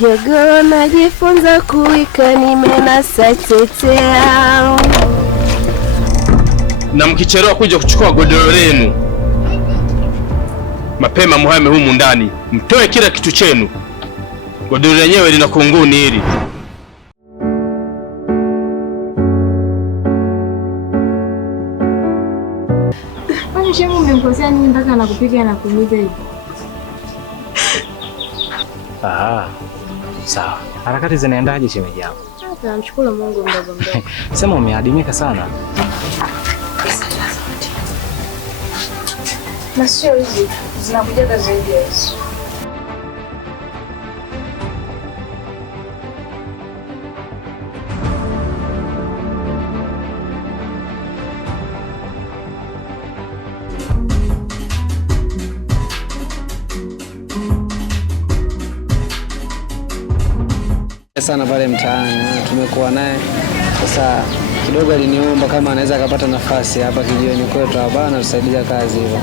Jogoo najifunza kuwika, nimenasa tetea. Na mkichelewa kuja kuchukua godoro lenu, mapema muhame humu ndani, mtoe kila kitu chenu. Godoro lenyewe lina kunguni hili. Kwani shemu umemkosea nini mpaka anakupiga na kuumiza hivi? Sawa. Harakati zinaendaje shemeji yangu? Namshukuru Mungu mdogo mdogo. Sema umeadimika sana. Na sio hizi zinakuja zaidi ya hizo. Sana pale mtaani tumekuwa naye sasa, kidogo aliniomba kama anaweza akapata nafasi hapa kijiweni kwetu hapa na tusaidia kazi hivyo.